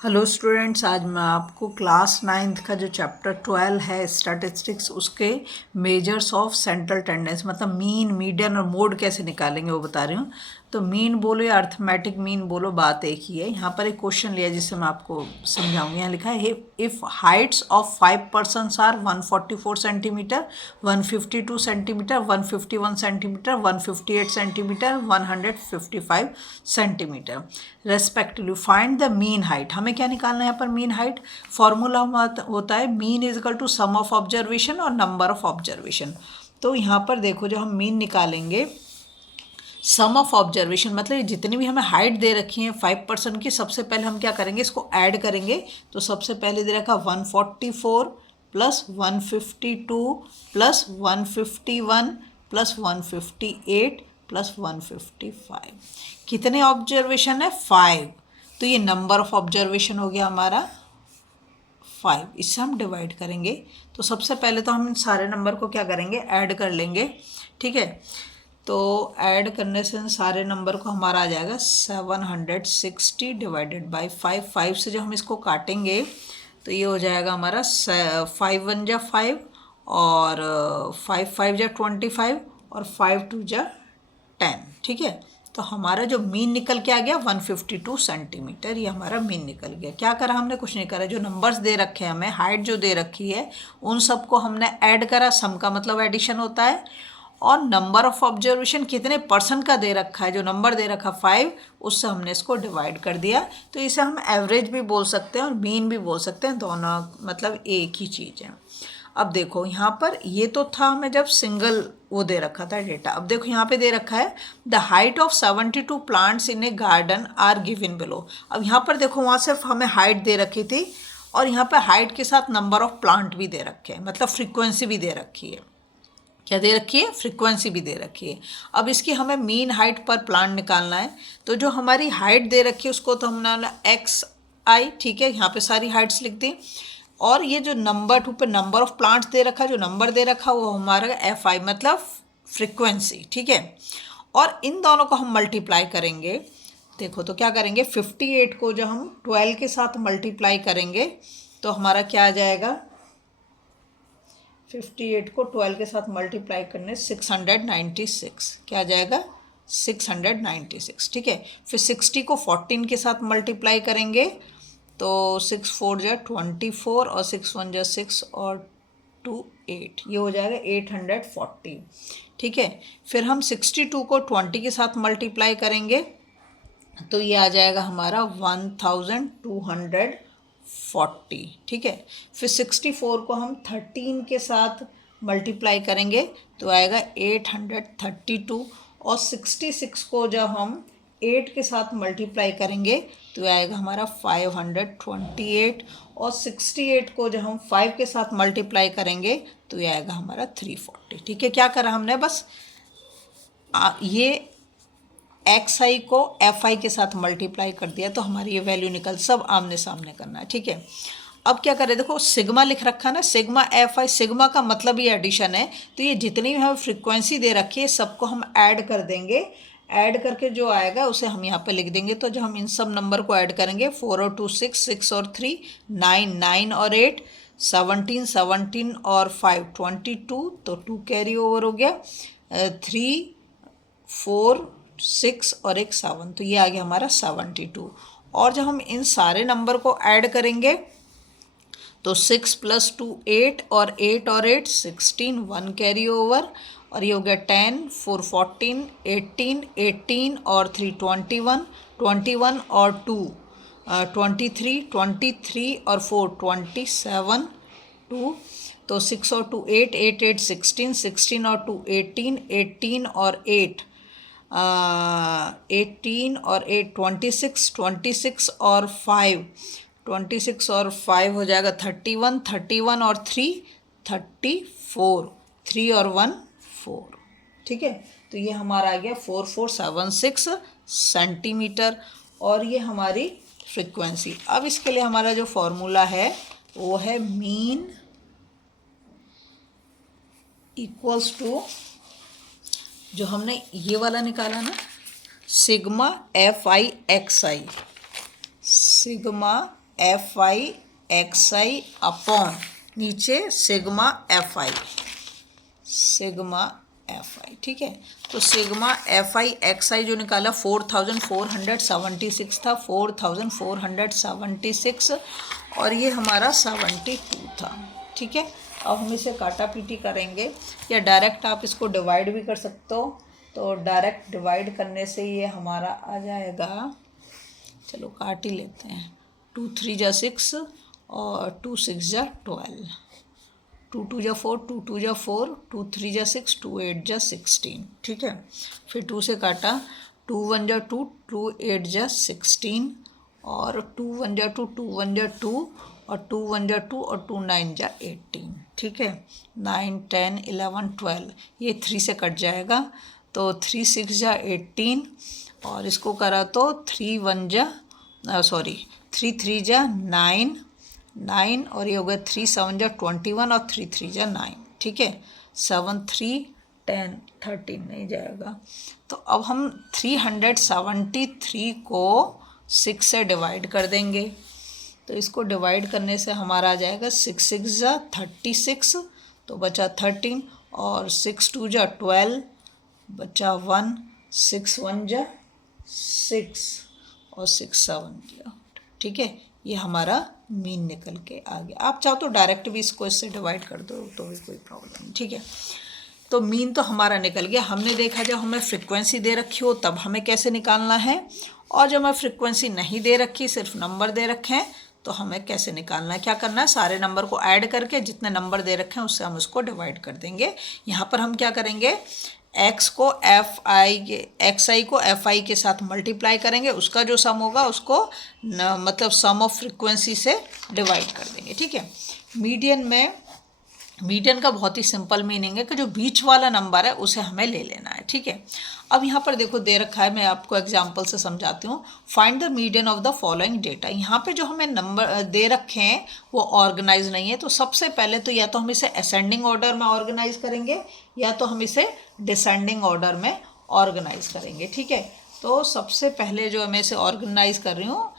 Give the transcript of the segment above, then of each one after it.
Hello students, आज मैं आपको क्लास 9th का जो चैप्टर 12 है स्टैटिस्टिक्स, उसके मेजर्स ऑफ सेंट्रल टेंडेंसी मतलब मीन, मीडियन और मोड कैसे निकालेंगे वो बता रही हूँ। तो मीन बोलो या अर्थमेटिक मीन बोलो, बात एक ही है। यहाँ पर एक क्वेश्चन लिया जिससे मैं आपको समझाऊंगी। यहाँ लिखा है if heights of 5 persons are 144 centimetre, 152 centimetre, 151 centimetre, 158 centimetre, 155 centimetre respectively, find the mean height. हमें क्या निकालना है यहाँ पर? Mean height. फॉर्मूला होता है mean is equal to sum of observation और नंबर ऑफ ऑब्जर्वेशन। तो यहाँ पर देखो, जो हम मीन निकालेंगे, सम ऑफ ऑब्जर्वेशन मतलब जितनी भी हमें हाइट दे रखी है 5% की, सबसे पहले हम क्या करेंगे, इसको ऐड करेंगे। तो सबसे पहले दे रखा 144 प्लस 152 प्लस 151 प्लस 158 प्लस 155। कितने ऑब्जर्वेशन है? 5। तो ये नंबर ऑफ ऑब्जर्वेशन हो गया हमारा 5। इससे हम डिवाइड करेंगे। तो सबसे पहले तो हम इन सारे नंबर को क्या करेंगे, ऐड कर लेंगे। ठीक है, तो ऐड करने से इन सारे नंबर को हमारा आ जाएगा 760 डिवाइडेड बाई 5। 5 से जब हम इसको काटेंगे तो ये हो जाएगा हमारा 5 1 जा 5 और 5 5 जा 25 और 5 2 जा 10। ठीक है, तो हमारा जो मीन निकल के आ गया 152 सेंटीमीटर। ये हमारा मीन निकल गया। क्या करा हमने? कुछ नहीं करा। जो नंबर्स दे रखे हैं हमें, हाइट जो दे रखी है, उन सबको हमने ऐड करा। सम का मतलब एडिशन होता है। और नंबर ऑफ ऑब्जर्वेशन कितने पर्सन का दे रखा है, जो नंबर दे रखा 5, उससे हमने इसको डिवाइड कर दिया। तो इसे हम एवरेज भी बोल सकते हैं और मीन भी बोल सकते हैं, दोनों मतलब एक ही चीज़ है। अब देखो यहाँ पर, ये तो था हमें जब सिंगल वो दे रखा था डेटा। अब देखो यहाँ पे दे रखा है the height of 72 plants in a garden are given below. अब यहाँ पर देखो, वहाँ सिर्फ हमें हाइट दे रखी थी और यहाँ पर हाइट के साथ नंबर ऑफ प्लांट भी दे रखे हैं, मतलब फ्रीक्वेंसी भी दे रखी है। क्या दे रखी है? फ्रीक्वेंसी भी दे रखी है। अब इसकी हमें मीन हाइट पर प्लांट निकालना है। तो जो हमारी हाइट दे रखी है उसको तो हमने एक्स आई, ठीक है, यहाँ पे सारी हाइट्स लिख दी। और ये जो नंबर 2 पे नंबर ऑफ प्लांट्स दे रखा, जो नंबर दे रखा वो हमारा एफ आई मतलब फ्रीक्वेंसी। ठीक है, और इन दोनों को हम मल्टीप्लाई करेंगे। देखो तो क्या करेंगे, 58 को जो हम 12 के साथ मल्टीप्लाई करेंगे तो हमारा क्या आ जाएगा, 58 को 12 के साथ मल्टीप्लाई करने 696। क्या आ जाएगा? 696। ठीक है, फिर 60 को 14 के साथ मल्टीप्लाई करेंगे तो 6 4 जा 24 और 6 1 जा 6 और 2 8, ये हो जाएगा 840। ठीक है, फिर हम 62 को 20 के साथ मल्टीप्लाई करेंगे तो ये आ जाएगा हमारा 1240। ठीक है, फिर 64 को हम 13 के साथ मल्टीप्लाई करेंगे तो आएगा 832। और 66 को जब हम 8 के साथ मल्टीप्लाई करेंगे तो आएगा हमारा 528। और 68 को जब हम 5 के साथ मल्टीप्लाई करेंगे तो ये आएगा हमारा 340। ठीक है, क्या करा हमने? बस ये एक्स आई को एफ आई के साथ मल्टीप्लाई कर दिया तो हमारी ये वैल्यू निकल, सब आमने सामने करना है। ठीक है, अब क्या करें, देखो सिग्मा लिख रखा है ना, सिग्मा एफ आई। सिग्मा का मतलब ये एडिशन है। तो ये जितनी भी हमें फ्रीक्वेंसी दे रखी है सबको हम ऐड कर देंगे। ऐड करके जो आएगा उसे हम यहाँ पे लिख देंगे। तो जो हम इन सब नंबर को ऐड करेंगे, 4 और 2 6, 6 और 3 9, 9 और 8 17, 17 और 5 22, तो 2 कैरी ओवर हो गया, 3 4 6 और एक 7, तो ये आ गया हमारा 72। और जब हम इन सारे नंबर को ऐड करेंगे तो 6 + 2 8 और 8 और 8 16, 1 कैरी ओवर, और ये हो गया 10 4 14 18 18 और 3 21 21 और 2 23 23 और 4 27 2, तो 6 और 2 8 8 8 16 16 और 2 18 18 और 8 18 और 8 26 26 और 5 26 और 5 हो जाएगा 31 31 और 3 34, 3 और 1 4। ठीक है, तो ये हमारा आ गया 4476 सेंटीमीटर। और ये हमारी फ्रीक्वेंसी। अब इसके लिए हमारा जो फॉर्मूला है वो है मीन इक्वल्स टू, जो हमने ये वाला निकाला ना, sigma F I X I, sigma F I X I upon नीचे sigma F I, sigma F I. ठीक है, तो sigma F I X I जो निकाला 4476 था, 4476 और ये हमारा 72 था। ठीक है, अब हम इसे काटा पीटी करेंगे या डायरेक्ट आप इसको डिवाइड भी कर सकते हो। तो डायरेक्ट डिवाइड करने से ये हमारा आ जाएगा, चलो काट ही लेते हैं, 2 3 जा 6 और 2 6 जा 12, 2 2 जा 4, 2 2 जा 4, 2 3 जा 6, 2 8 जा 16। ठीक है, फिर 2 से काटा, 2 1 जा 2, 2 8 जा 16 और 2 1 जा 2, 2 1 जा 2 और 2 1 जा 2 और 2 9 जा 18। ठीक है, 9 10 11 12 ये 3 से कट जाएगा, तो 3 6 जा 18 और इसको करा तो 3 1 जा 3 3 जा 9 9 और ये हो गया 3 7 जा 21 और 3 3 जा 9। ठीक है, 7 3 10 13 नहीं जाएगा। तो अब हम 373 को 6 से डिवाइड कर देंगे, तो इसको डिवाइड करने से हमारा आ जाएगा 6 6 जा 36, तो बचा 13 और 6 2 जा 12 बचा 1, 6 1 जा 6 और 6 7 जा। ठीक है, ये हमारा मीन निकल के आ गया। आप चाहो तो डायरेक्ट भी इसको इससे डिवाइड कर दो तो भी कोई प्रॉब्लम नहीं। ठीक है, तो मीन तो हमारा निकल गया। हमने देखा जब हमें फ्रीक्वेंसी दे रखी हो तब हमें कैसे निकालना है, और जब हमें फ्रीक्वेंसी नहीं दे रखी, सिर्फ नंबर दे रखे हैं, तो हमें कैसे निकालना है। क्या करना है, सारे नंबर को ऐड करके जितने नंबर दे रखे हैं उससे हम उसको डिवाइड कर देंगे। यहाँ पर हम क्या करेंगे, एक्स को एक्स आई को एफ आई के साथ मल्टीप्लाई करेंगे, उसका जो सम होगा उसको मतलब सम ऑफ फ्रीक्वेंसी से डिवाइड कर देंगे। ठीक है, मीडियन में, मीडियन का बहुत ही सिंपल मीनिंग है कि जो बीच वाला नंबर है उसे हमें ले लेना है। ठीक है, अब यहाँ पर देखो दे रखा है, मैं आपको एग्जांपल से समझाती हूँ। Find the median of the following data. यहाँ पे जो हमें नंबर दे रखे हैं वो ऑर्गेनाइज नहीं है, तो सबसे पहले तो या तो हम इसे असेंडिंग ऑर्डर में ऑर्गेनाइज करेंगे या तो हम इसे डिसेंडिंग ऑर्डर में ऑर्गेनाइज करेंगे। ठीक है, तो सबसे पहले जो मैं इसे ऑर्गेनाइज कर रही हूँ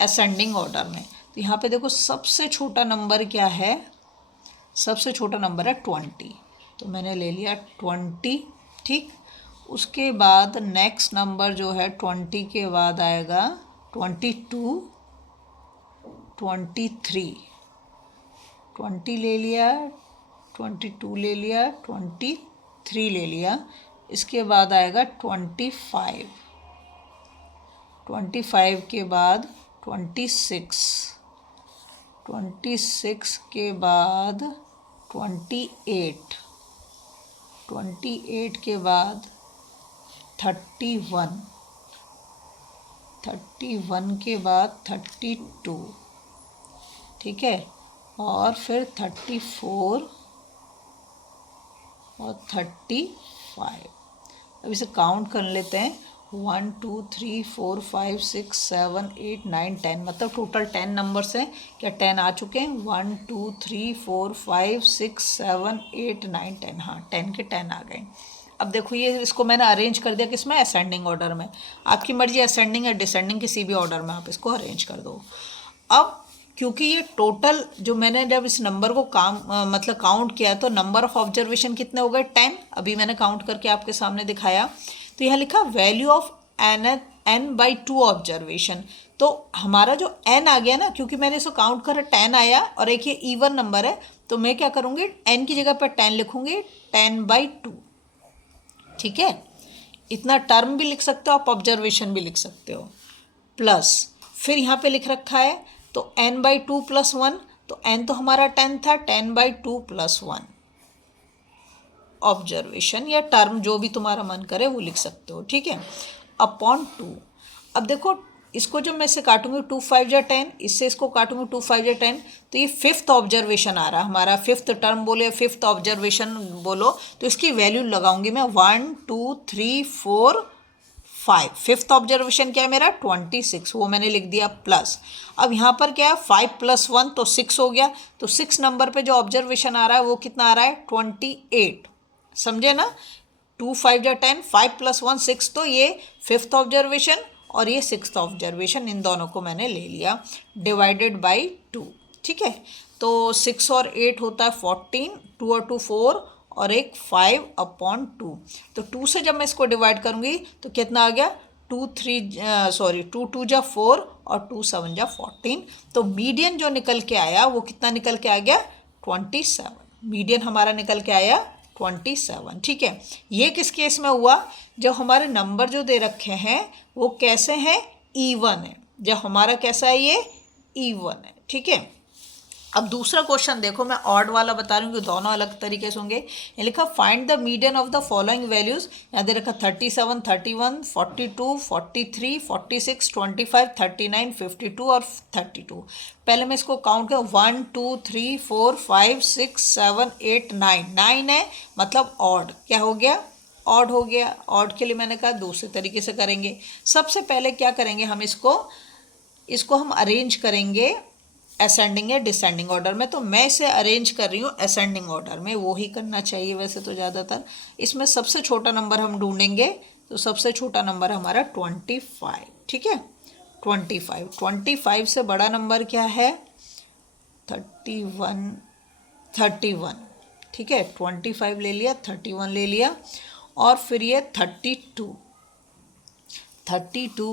असेंडिंग ऑर्डर में, तो यहाँ पे देखो सबसे छोटा नंबर क्या है, सबसे छोटा नंबर है 20, तो मैंने ले लिया 20। ठीक, उसके बाद नेक्स्ट नंबर जो है 20 के बाद आएगा 22 23, 20 ले लिया, 22 ले लिया, 23 ले लिया। इसके बाद आएगा 25, 25 के बाद 26, 26 के बाद 28, 28 के बाद 31, 31 के बाद 32। ठीक है, और फिर 34 और 35। अब इसे काउंट कर लेते हैं, 1 2 3 4 5 6 7 8 9 10, मतलब टोटल 10 नंबर्स हैं। क्या 10 आ चुके हैं, 1 2 3 4 5 6 7 8 9 10, हाँ 10 के 10 आ गए। अब देखो ये इसको मैंने अरेंज कर दिया किसमें, असेंडिंग ऑर्डर में। आपकी मर्जी असेंडिंग या डिसेंडिंग किसी भी ऑर्डर में आप इसको अरेंज कर दो। अब क्योंकि ये टोटल जो मैंने जब इस नंबर को मतलब काउंट किया तो नंबर ऑफ ऑब्जर्वेशन कितने हो गए, 10। अभी मैंने काउंट करके आपके सामने दिखाया, तो यहाँ लिखा वैल्यू ऑफ n/2 ऑब्जर्वेशन। तो हमारा जो n आ गया ना, क्योंकि मैंने इसको काउंट करा 10 आया और एक ये इवन नंबर है, तो मैं क्या करूँगी, n की जगह पर 10 लिखूँगी, 10/2। ठीक है, इतना टर्म भी लिख सकते हो आप, ऑब्जर्वेशन भी लिख सकते हो, प्लस फिर यहाँ पे लिख रखा है तो n/2 + 1, तो n तो हमारा 10 था, 10/2 + 1 ऑब्जर्वेशन या टर्म जो भी तुम्हारा मन करे वो लिख सकते हो। ठीक है, अपॉन 2। अब देखो इसको जब मैं इसे काटूंगी 2 5 जा 10, इससे इसको काटूंगी 2 5 जा 10, तो ये 5th ऑब्जर्वेशन आ रहा है हमारा, 5th टर्म बोले 5th ऑब्जर्वेशन बोलो, तो इसकी वैल्यू लगाऊंगी मैं 1 2 3 4 5। 5th ऑब्जर्वेशन क्या है मेरा, 26, वो मैंने लिख दिया प्लस। अब यहाँ पर क्या है, 5 + 1 तो 6 हो गया, तो 6 नंबर पे जो ऑब्जर्वेशन आ रहा है वो कितना आ रहा है, 28। समझे ना, 2 5 जा 10, 5 + 1 6, तो ये 5th ऑब्जर्वेशन और ये 6th ऑब्जर्वेशन, इन दोनों को मैंने ले लिया डिवाइडेड बाई 2। ठीक है, तो 6 और 8 होता है 14, 2 और 2 4 और एक 5/2। तो 2 से जब मैं इसको डिवाइड करूँगी तो कितना आ गया, 2 2 जा 4 और 2 7 जा 14। तो मीडियन जो निकल के आया वो कितना निकल के आ गया, 27। मीडियन हमारा निकल के आया 27। ठीक है, ये किस केस में हुआ, जब हमारे नंबर जो दे रखे हैं वो कैसे हैं, इवन है। जब हमारा कैसा है, ये इवन है। ठीक है, अब दूसरा क्वेश्चन देखो, मैं ऑड वाला बता रही हूँ कि दोनों अलग तरीके से होंगे। ये लिखा find the median of the following values. यहाँ दे रखा 37, 31, 42, 43, 46, 25, 39, 52 और 32। पहले मैं इसको काउंट कर, 1 2 3 4 5 6 7 8 9, 9 है मतलब ऑड। क्या हो गया, ऑड हो गया। ऑड के लिए मैंने कहा दूसरे तरीके से करेंगे। सबसे पहले क्या करेंगे, हम इसको हम अरेंज करेंगे असेंडिंग या डिसेंडिंग ऑर्डर में। तो मैं इसे अरेंज कर रही हूँ असेंडिंग ऑर्डर में, वो ही करना चाहिए वैसे तो ज़्यादातर। इसमें सबसे छोटा नंबर हम ढूंढेंगे, तो सबसे छोटा नंबर हमारा 25। ठीक है, 25 से बड़ा नंबर क्या है, 31। ठीक है, 25 ले लिया, 31 ले लिया, और फिर ये 32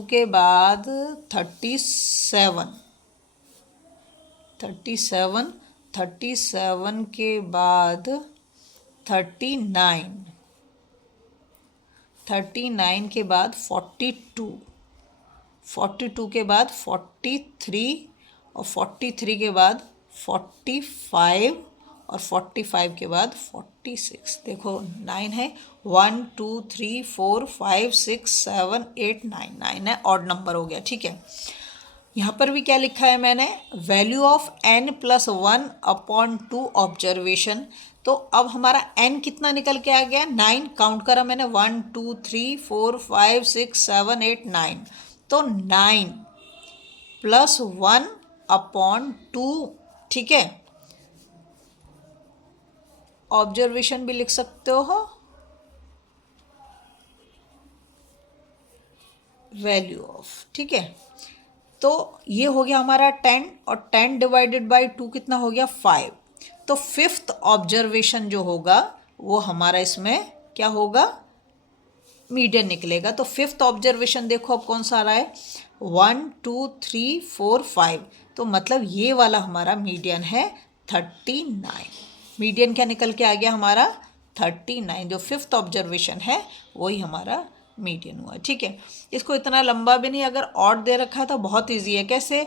के बाद 37 के बाद 39 के बाद 42 के बाद 43 और 43 के बाद 45 और 45 के बाद 46। देखो 9 है, 1 2 3 4 5 6 7 8 9, 9 है, ऑड नंबर हो गया। ठीक है, यहाँ पर भी क्या लिखा है मैंने, वैल्यू ऑफ n + 1/2 ऑब्जर्वेशन। तो अब हमारा n कितना निकल के आ गया, 9। काउंट करा मैंने, 1 2 3 4 5 6 7 8 9। तो 9 + 1/2। ठीक है, ऑब्जर्वेशन भी लिख सकते हो, वैल्यू ऑफ। ठीक है, तो ये हो गया हमारा 10, और 10 डिवाइडेड बाई 2 कितना हो गया, 5। तो 5th ऑब्जर्वेशन जो होगा वो हमारा इसमें क्या होगा, मीडियन निकलेगा। तो 5th ऑब्जर्वेशन देखो अब कौन सा आ रहा है, 1 2 3 4 5। तो मतलब ये वाला हमारा मीडियन है 39। मीडियन क्या निकल के आ गया हमारा, 39। जो 5th ऑब्जर्वेशन है वही हमारा मीडियन हुआ। ठीक है, इसको इतना लंबा भी नहीं, अगर ऑड दे रखा है तो बहुत इजी है। कैसे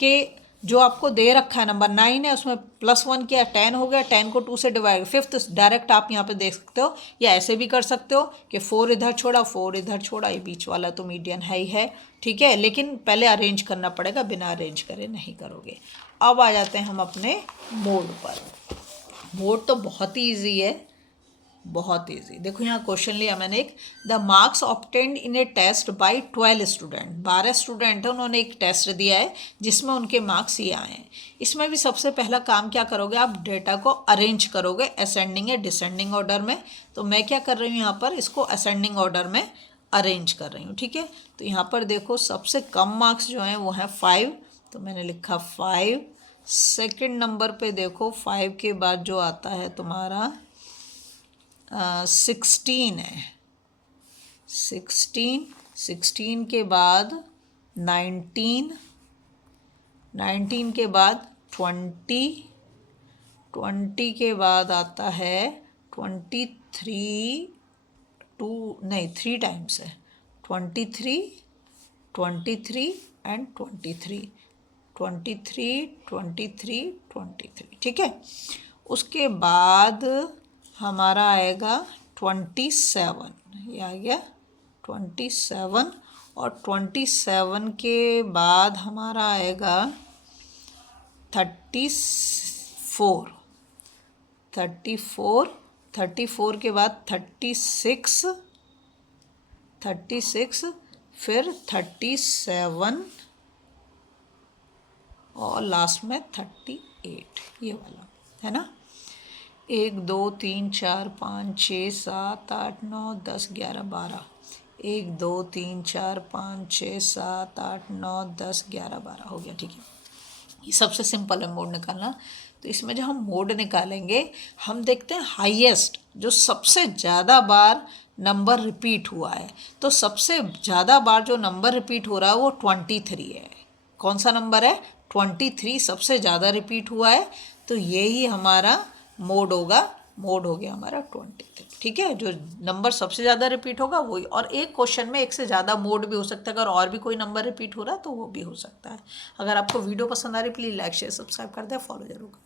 कि जो आपको दे रखा है नंबर 9 है, उसमें +1 किया, 10 हो गया, 10 को 2 से डिवाइड, 5th डायरेक्ट आप यहाँ पे देख सकते हो, या ऐसे भी कर सकते हो कि 4 इधर छोड़ा, 4 इधर छोड़ा, ये बीच वाला तो मीडियन है ही है। ठीक है, लेकिन पहले अरेंज करना पड़ेगा, बिना अरेंज करे नहीं करोगे। अब आ जाते हैं हम अपने मोड पर। मोड तो बहुत ही ईजी है, बहुत ईजी। देखो यहाँ क्वेश्चन लिया मैंने एक, the marks obtained in a test by 12 student. 12 student है, उन्होंने एक टेस्ट दिया है जिसमें उनके मार्क्स ये आए हैं। इसमें भी सबसे पहला काम क्या करोगे, आप डेटा को अरेंज करोगे असेंडिंग या डिसेंडिंग ऑर्डर में। तो मैं क्या कर रही हूँ, यहाँ पर इसको असेंडिंग ऑर्डर में अरेंज कर रही हूँ। ठीक है, तो यहाँ पर देखो सबसे कम मार्क्स जो हैं वो हैं 5, तो मैंने लिखा 5। सेकेंड नंबर पे देखो 5 के बाद जो आता है तुम्हारा 16 है, 16 के बाद 19, 19 के बाद 20, 20 के बाद आता है 23, 3 टाइम्स है, 23 एंड 23, 23। ठीक है, उसके बाद हमारा आएगा 27, ये आ गया 27, और 27 के बाद हमारा आएगा 34, 34 के बाद 36, फिर 37 और लास्ट में 38, ये वाला है ना। 1 2 3 4 5 6 7 8 9 10 11 12, 1 2 3 4 5 6 7 8 9 10 11 12 हो गया। ठीक है, ये सबसे सिंपल है मोड निकालना। तो इसमें जो हम मोड निकालेंगे, हम देखते हैं हाईएस्ट, जो सबसे ज़्यादा बार नंबर रिपीट हुआ है। तो सबसे ज़्यादा बार जो नंबर रिपीट हो रहा है वो 23 है। कौन सा नंबर है? 23 सबसे ज़्यादा रिपीट हुआ है, तो यही हमारा मोड होगा। मोड हो गया हमारा 23। ठीक है, जो नंबर सबसे ज़्यादा रिपीट होगा वही। और एक क्वेश्चन में एक से ज़्यादा मोड भी हो सकता है, अगर और भी कोई नंबर रिपीट हो रहा है तो वो भी हो सकता है। अगर आपको वीडियो पसंद आ रही, प्लीज़ लाइक शेयर सब्सक्राइब कर दें, फॉलो जरूर करें।